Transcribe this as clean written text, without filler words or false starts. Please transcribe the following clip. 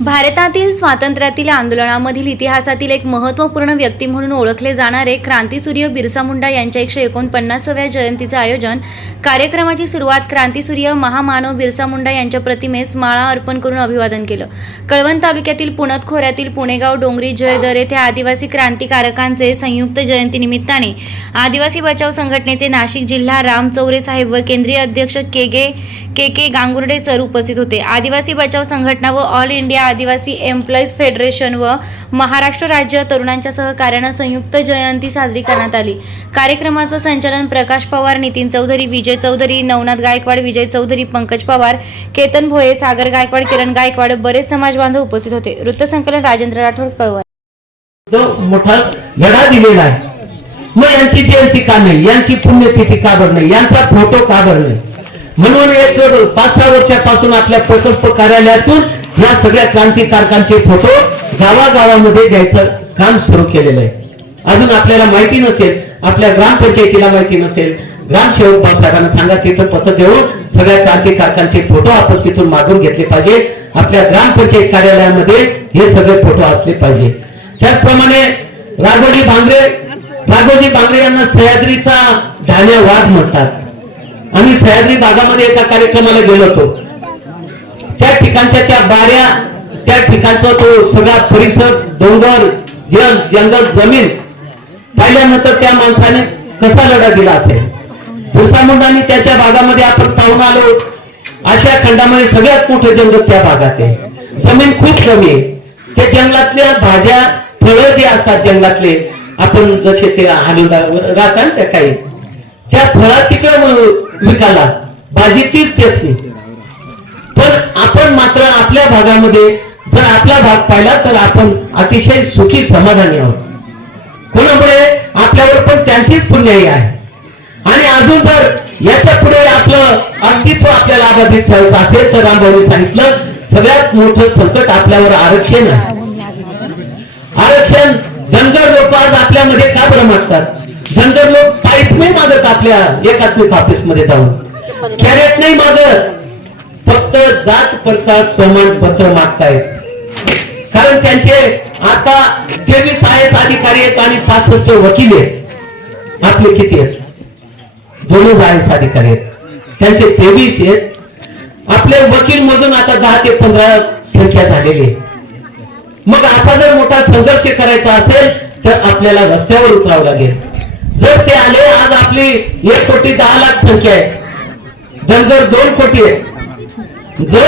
भारतातील स्वातंत्र्यातील आंदोलनामधील इतिहासातील एक महत्त्वपूर्ण व्यक्ती म्हणून ओळखले जाणारे क्रांतिसूर्य बिरसा मुंडा यांच्या 149व्या जयंतीचे आयोजन. कार्यक्रमाची सुरुवात क्रांतिसूर्य महामानव बिरसा मुंडा यांच्या प्रतिमेस माळा अर्पण करून अभिवादन केलं. कळवण तालुक्यातील पुणत खोऱ्यातील पुणेगाव डोंगरी जयदर येथे आदिवासी क्रांतिकारकांचे संयुक्त जयंतीनिमित्ताने आदिवासी बचाव संघटनेचे नाशिक जिल्हा राम चौरे साहेब व केंद्रीय अध्यक्ष के गांगुर्डे सर उपस्थित होते. आदिवासी बचाव संघटना व ऑल इंडिया आदिवासी एम्प्लॉईज फेडरेशन व महाराष्ट्र राज्य तरुणांच्या सहकार्याने संयुक्त जयंती साजरी करण्यात आली. कार्यक्रमाचं संचालन प्रकाश पवार, नितीन चौधरी, विजय चौधरी, नवनाथ गायकवाड, विजय चौधरी, पंकज पवार, केतन भोये, सागर गायकवाड, किरण गायकवाड बरेच समाज बांधव उपस्थित होते. वृत्तसंकलन राजेंद्र राठोड, कळवण. मोठा लढा दिलेला आहे. मग यांची जयंती का नाही, यांची पुण्यतिथी का बरं नाही, यांचा फोटो का बरं नाही? म्हणून एक 5-6 वर्षापासून आपल्या प्रकल्प कार्यालयातून या सगळ्या क्रांतिकारकांचे फोटो गावागावामध्ये द्यायचं काम सुरू केलेलं आहे. अजून आपल्याला माहिती नसेल, आपल्या ग्रामपंचायतीला माहिती नसेल, ग्रामसेवक साहेबांना सांगा तिथं पत्र देऊन सगळ्या क्रांतिकारकांचे फोटो आपण तिथून मागून घेतले पाहिजे. आपल्या ग्रामपंचायत कार्यालयामध्ये हे सगळे फोटो असले पाहिजे. त्याचप्रमाणे राघोजी भांगरे यांना सह्याद्रीचा धान्यवाद म्हणतात. आम्ही सह्याद्री भागामध्ये एका कार्यक्रमाला गेलो होतो. त्या ठिकाणच्या त्या बाऱ्या, त्या ठिकाणचा तो सगळा परिसर, डोंगर, जंगल, जमीन पाहिल्यानंतर त्या माणसाने कसा लढा दिला असेल. बिरसा मुंडांनी त्याच्या भागामध्ये आपण पाहून आलो. आशिया खंडामध्ये सगळ्यात मोठे जंगल त्या भागात आहे. जमीन खूप कमी आहे. त्या जंगलातल्या भाज्या, फळं जे असतात जंगलातले, आपण जसे ते आनंदावर राहतात त्या काही, त्या फळा तिकडे विकायला भाजी तीच नाही. पण आपण मात्र आपल्या भागामध्ये जर आपला भाग पाहिला तर आपण अतिशय सुखी समाधानी आहोत. कोणामुळे? आपल्यावर पण त्यांचीच पुण्याई आहे. आणि अजून जर याच्या पुढे आपलं अस्तित्व आपल्याला अबाधित ठेवायचं असेल तर रामभाऊंनी सांगितलं सगळ्यात मोठं संकट आपल्यावर आरक्षण आहे. आरक्षण धनगर लोक आज आपल्यामध्ये का बरं मागतात? धनगर लोक पाईप नाही मागत आपल्या एकात्मिक ऑफिस मध्ये जाऊन, कॅरेट नाही मागत, फक्त जात पडताळ प्रमाणपत्र मागतायत. कारण त्यांचे आता 23 IAS अधिकारी आहेत आणि 65 वकील आहेत. आपले किती आहेत? 2 IAS अधिकारी आहेत, त्यांचे 23 आहेत. आपले वकील मधून आता 10 ते 15 संख्या झालेली आहे. मग असा जर मोठा संघर्ष करायचा असेल तर आपल्याला रस्त्यावर उतरावं लागेल. जर ते आले, आज आपली 1 कोटी 10 लाख संख्या आहे, धनगर 2 कोटी आहे. जर